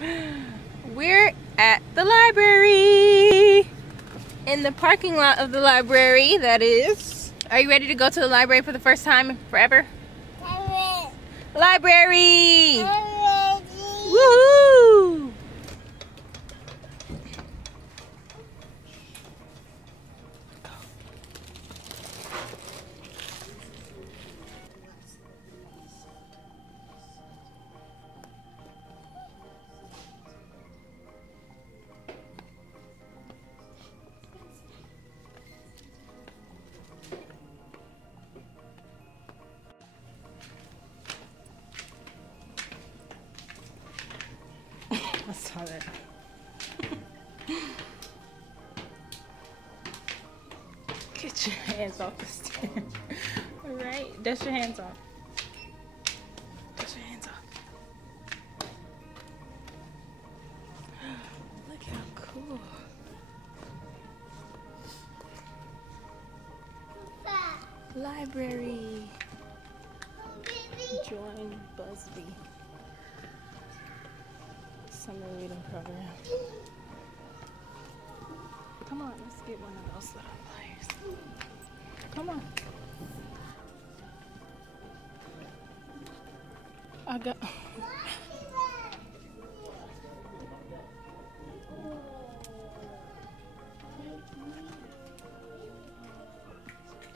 We're at the library. In the parking lot of the library, that is. Are you ready to go to the library for the first time forever? Library! Woohoo! I saw that. Get your hands off the stand. Alright, dust your hands off. Dust your hands off. Look how cool. Library. Join Busby. Summer reading program. Come on, let's get one of those little players. Come on. I got.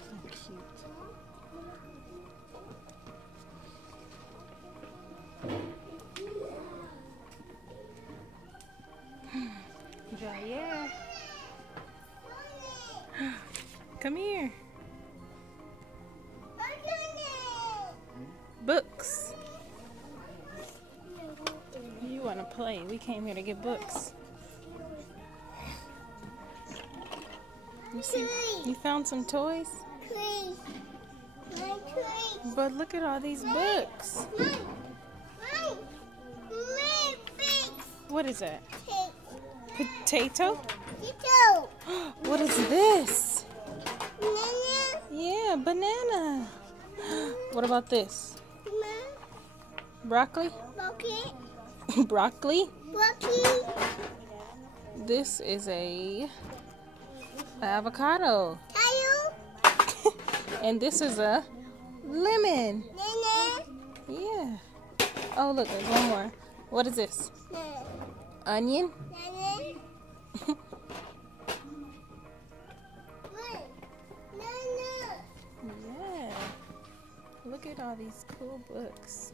So cute. Jair. Come here. Books. You want to play? We came here to get books. You see? You found some toys? But look at all these books. What is that? Potato? What is this? Banana. Yeah, banana. What about this? Broccoli? Broccoli? This is a avocado. And this is a lemon. Yeah. Oh, look, there's one more. What is this? Onion? Yeah. Look at all these cool books.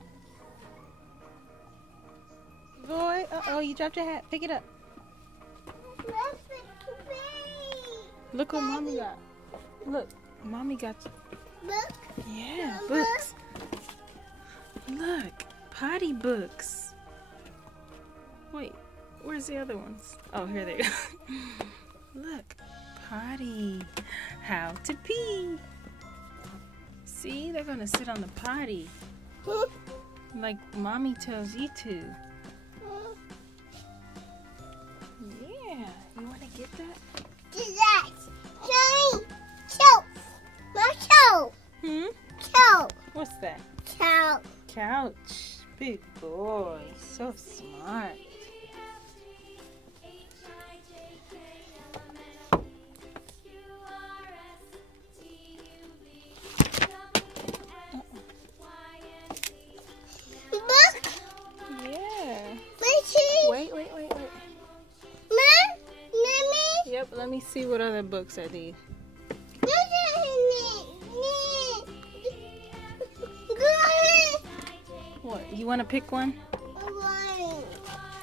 Boy, uh-oh, you dropped your hat. Pick it up. Look what Mommy got. Look, Mommy got Book? yeah, books. Look, potty books. Wait, where's the other ones? Oh, here they are. Look, potty. How to pee. See, they're gonna sit on the potty. Like Mommy tells you to. Yeah, you wanna get that? What's that? Couch. Big boy. So smart. Yeah. Wait. Yep, let me see what other books are these. What? You want to pick one?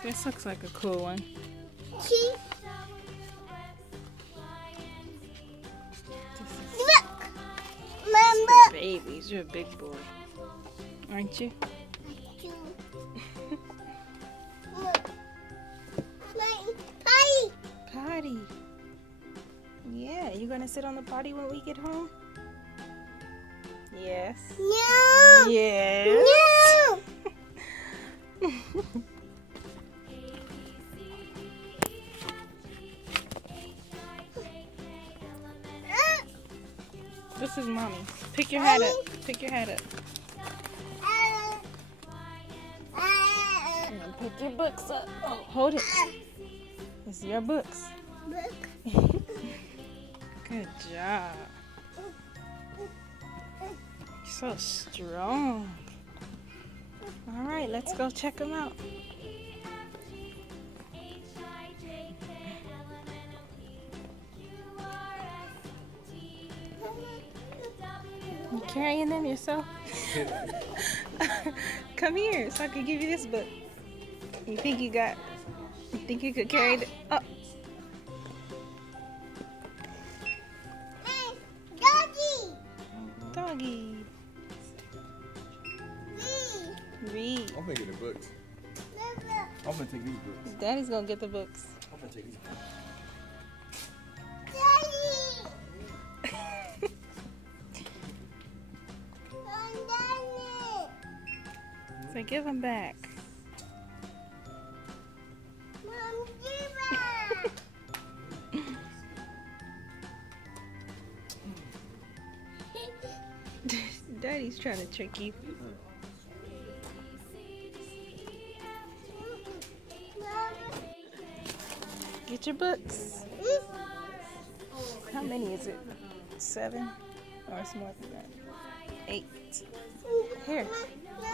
This looks like a cool one. Mama. Babies, you're a big boy, aren't you? Potty. Yeah, you gonna sit on the potty when we get home? Yes. No. Yes. No. This is Mommy's. Pick your hat up. Pick your hat up. I'm gonna put your books up. Oh, hold it. It's your books. Book. Good job. So strong. All right, let's go check them out. You carrying them yourself? Come here so I can give you this book. You think you could carry it? Oh, Hey, doggy. doggy. Lee. Read. I'm gonna get the books. Look. I'm gonna take these books. Daddy's gonna get the books. I'm gonna take these books. Daddy. Daddy. So give them back. Mom, give it. Daddy's trying to trick you. Get your books. How many is it? 7? Or it's more than that? 8. Here. Mom,